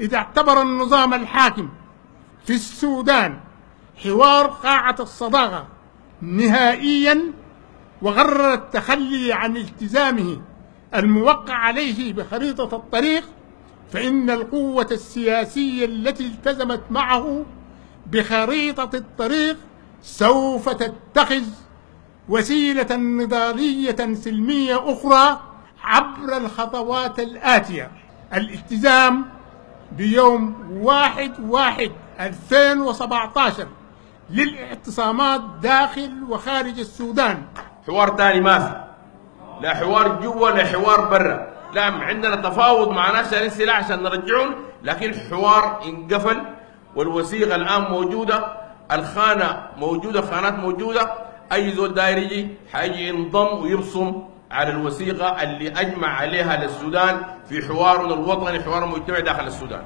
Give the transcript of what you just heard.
إذا اعتبر النظام الحاكم في السودان حوار قاعة الصداقة نهائيا وقرر التخلي عن التزامه الموقع عليه بخريطة الطريق، فإن القوة السياسية التي التزمت معه بخريطة الطريق سوف تتخذ وسيلة نضالية سلمية أخرى عبر الخطوات الآتية: الالتزام بيوم 1/1/2017 للاعتصامات داخل وخارج السودان. حوار تاني ما في، لا حوار جوا لا حوار برا، لا عندنا تفاوض مع ناس شارين سلاح عشان نرجعهم، لكن حوار انقفل والوثيقة الآن موجودة، الخانة موجودة، خانات موجودة، أي زول داير يجي حيجي ينضم ويبصم على الوثيقة اللي أجمع عليها للسودان في حوارنا الوطني، حوار المجتمع داخل السودان.